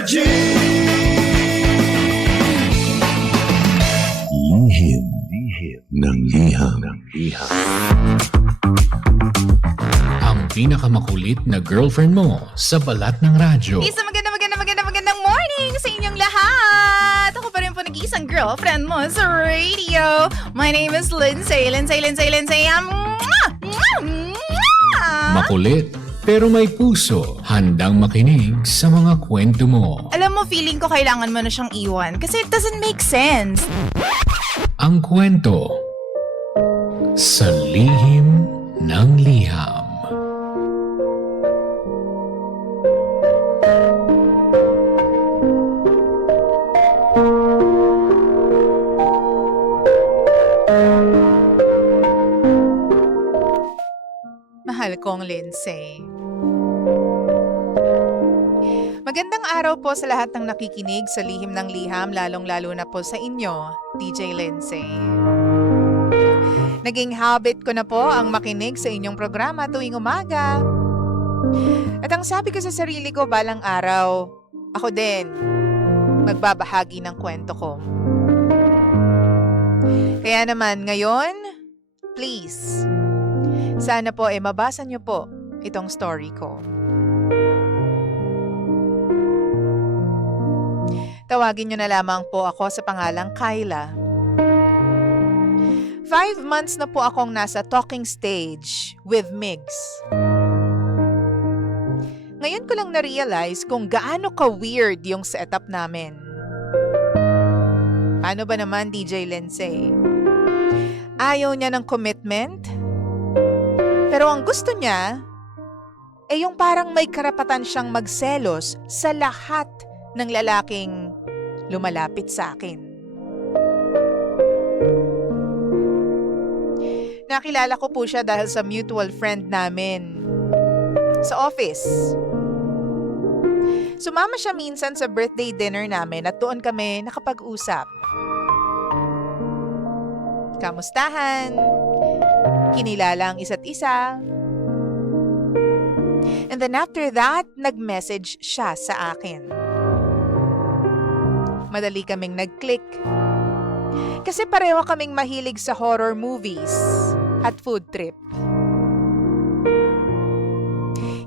Reggie! Lihim ng liham. Ang pinakamakulit na girlfriend mo sa balat ng radyo. Isang magandang morning sa inyong lahat! Ako pa rin po nag-iisang girlfriend mo sa radio. My name is Lindsay. Makulit pero may puso, handang makinig sa mga kwento mo. Alam mo, feeling ko kailangan mo na siyang iwan kasi it doesn't make sense. Ang kwento sa lihim ng liham. Mahal kong Lindsay. Magandang araw po sa lahat ng nakikinig sa Lihim ng Liham, lalong-lalo na po sa inyo, DJ Lindsay. Naging habit ko na po ang makinig sa inyong programa tuwing umaga. At ang sabi ko sa sarili ko balang araw, ako din, magbabahagi ng kwento ko. Kaya naman ngayon, please, sana po mabasa niyo po itong story ko. Tawagin niyo na lamang po ako sa pangalang Kyla. 5 months na po akong nasa talking stage with Migs. Ngayon ko lang na-realize kung gaano ka-weird yung setup namin. Paano ba naman, DJ Lindsay? Ayaw niya ng commitment? Pero ang gusto niya, yung parang may karapatan siyang magselos sa lahat ng lalaking lumalapit sa akin. Nakilala ko po siya dahil sa mutual friend namin sa office. Sumama siya minsan sa birthday dinner namin at doon kami nakapag-usap. Kamustahan? Kinilala ang isa't isa. And then after that, nag-message siya sa akin. Madali kaming nag-click. Kasi pareho kaming mahilig sa horror movies at food trip.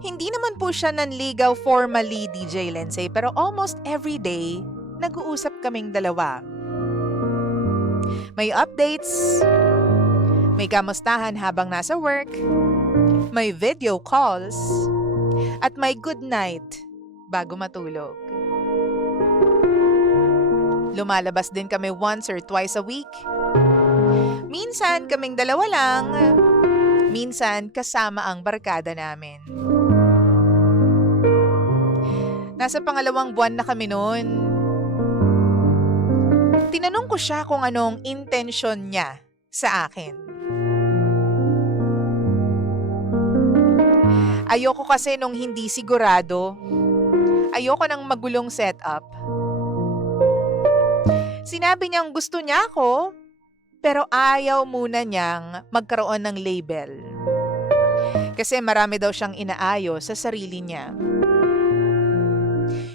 Hindi naman po siya nanligaw formally, DJ Lindsay, pero almost every day, nag-uusap kaming dalawa. May updates, may kamustahan habang nasa work, may video calls, at may good night bago matulog. Lumalabas din kami once or twice a week. Minsan kaming dalawa lang, minsan kasama ang barkada namin. Nasa pangalawang buwan na kami noon. Tinanong ko siya kung anong intensyon niya sa akin. Ayoko kasi nung hindi sigurado. Ayoko ng magulong setup. Sinabi niyang gusto niya ako, pero ayaw muna niyang magkaroon ng label. Kasi marami daw siyang inaayos sa sarili niya.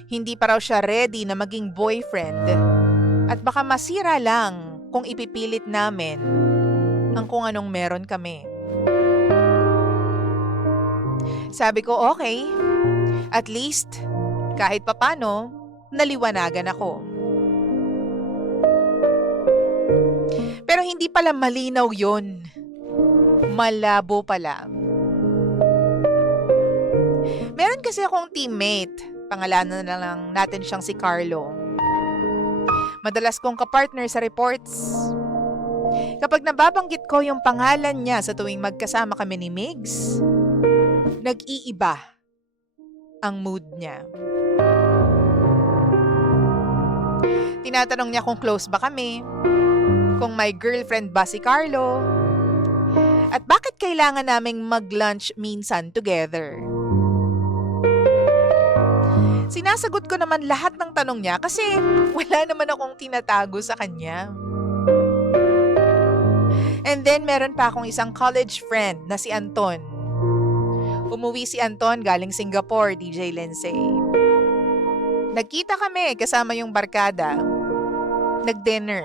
Hindi pa raw siya ready na maging boyfriend. At baka masira lang kung ipipilit namin ang kung anong meron kami. Sabi ko, okay. At least, kahit papano, naliwanagan ako. Pero hindi pala malinaw yun. Malabo pala. Meron kasi akong teammate. Pangalanan na lang natin siyang si Carlo. Madalas kong kapartner sa reports. Kapag nababanggit ko yung pangalan niya sa tuwing magkasama kami ni Migs, nag-iiba ang mood niya. Tinatanong niya kung close ba kami, kung may girlfriend ba si Carlo, at bakit kailangan naming mag-lunch minsan together. Sinasagot ko naman lahat ng tanong niya kasi wala naman akong tinatago sa kanya. And then meron pa akong isang college friend na si Anton. Umuwi si Anton galing Singapore, DJ Lindsay. Nagkita kami kasama yung barkada. Nag-dinner.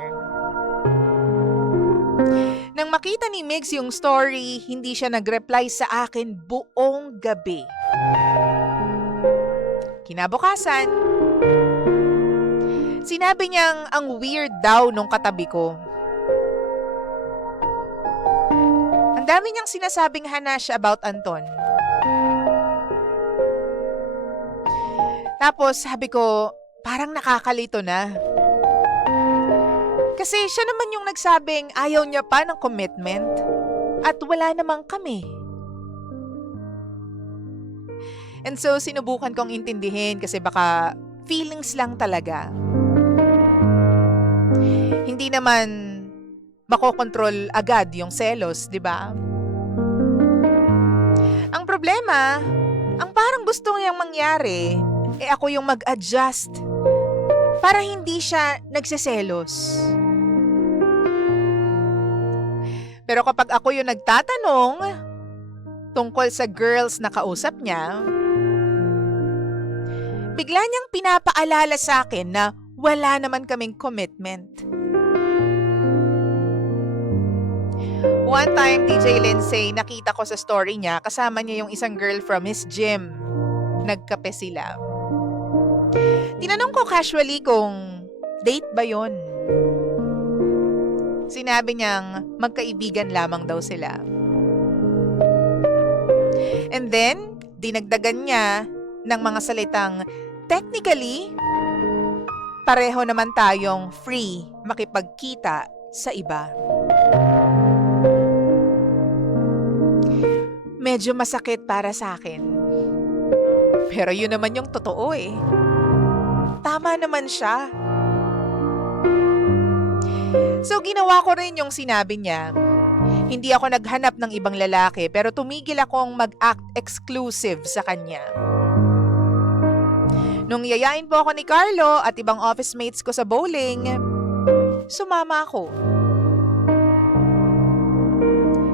Nang makita ni Migs yung story, hindi siya nag-reply sa akin buong gabi. Kinabukasan, sinabi niyang ang weird daw nung katabi ko. Ang dami niyang sinasabing hanash about Anton. Tapos sabi ko, parang nakakalito na. Kasi siya naman yung nagsabing ayaw niya pa ng commitment at wala namang kami. And so sinubukan kong intindihin kasi baka feelings lang talaga. Hindi naman makokontrol agad yung selos, di ba? Ang problema, ang parang gusto niyang mangyari, ako yung mag-adjust para hindi siya nagseselos. Pero kapag ako yung nagtatanong tungkol sa girls na kausap niya, bigla niyang pinapaalala sa akin na wala naman kaming commitment. One time, DJ Lindsay, nakita ko sa story niya, kasama niya yung isang girl from his gym. Nagkape sila. Tinanong ko casually kung date ba yon. Sinabi niyang magkaibigan lamang daw sila. And then, dinagdagan niya ng mga salitang, technically, pareho naman tayong free makipagkita sa iba. Medyo masakit para sa akin. Pero yun naman yung totoo eh. Tama naman siya. So ginawa ko rin yung sinabi niya. Hindi ako naghanap ng ibang lalaki pero tumigil akong mag-act exclusive sa kanya. Nung yayain po ako ni Carlo at ibang office mates ko sa bowling, sumama ako.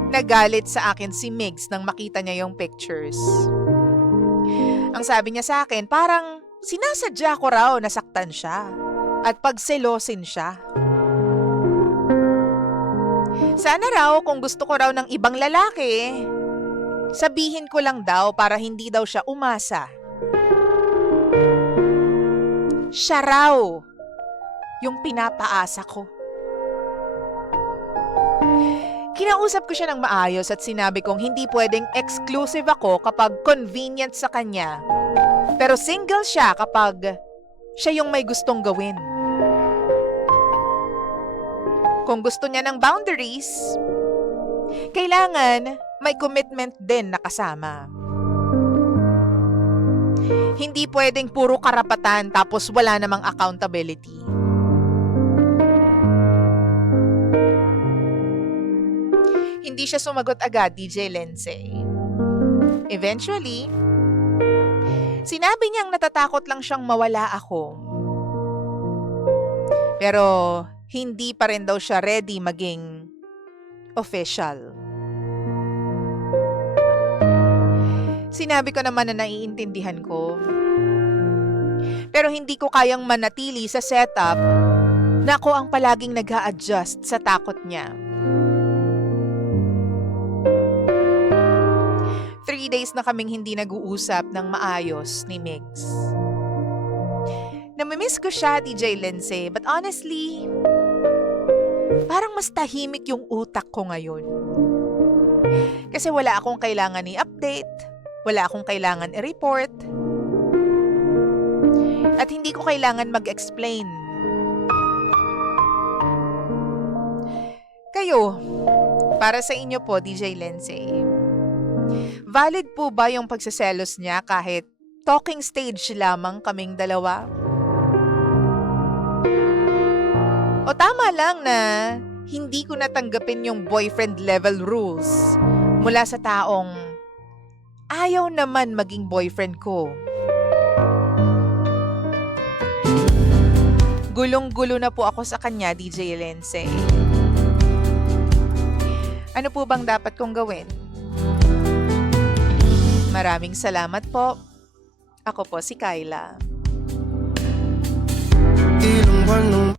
Nagalit sa akin si Migs nang makita niya yung pictures. Ang sabi niya sa akin, parang sinasadya ko raw na saktan siya at pagselosin siya. Sana raw kung gusto ko raw ng ibang lalaki, sabihin ko lang daw para hindi daw siya umasa. Siya raw yung pinapaasa ko. Kinausap ko siya ng maayos at sinabi kong hindi pwedeng exclusive ako kapag convenient sa kanya. Pero single siya kapag siya yung may gustong gawin. Kung gusto niya ng boundaries, kailangan may commitment din na kasama. Hindi pwedeng puro karapatan tapos wala namang accountability. Hindi siya sumagot agad, DJ Lindsay. Eventually, sinabi niyang natatakot lang siyang mawala ako. Pero hindi pa rin daw siya ready maging official. Sinabi ko naman na naiintindihan ko. Pero hindi ko kayang manatili sa setup na ako ang palaging nag-a-adjust sa takot niya. 3 days na kaming hindi nag-uusap ng maayos ni Migs. Namimiss ko siya, DJ Lindsay, but honestly, parang mas tahimik yung utak ko ngayon. Kasi wala akong kailangan i-update, wala akong kailangan i-report, at hindi ko kailangan mag-explain. Kayo, para sa inyo po, DJ Lindsay, valid po ba yung pagsaselos niya kahit talking stage lamang kaming dalawa? O tama lang na hindi ko natanggapin yung boyfriend level rules mula sa taong ayaw naman maging boyfriend ko? Gulong-gulo na po ako sa kanya, DJ Lindsay. Ano po bang dapat kong gawin? Maraming salamat po. Ako po si Kyla. naman nung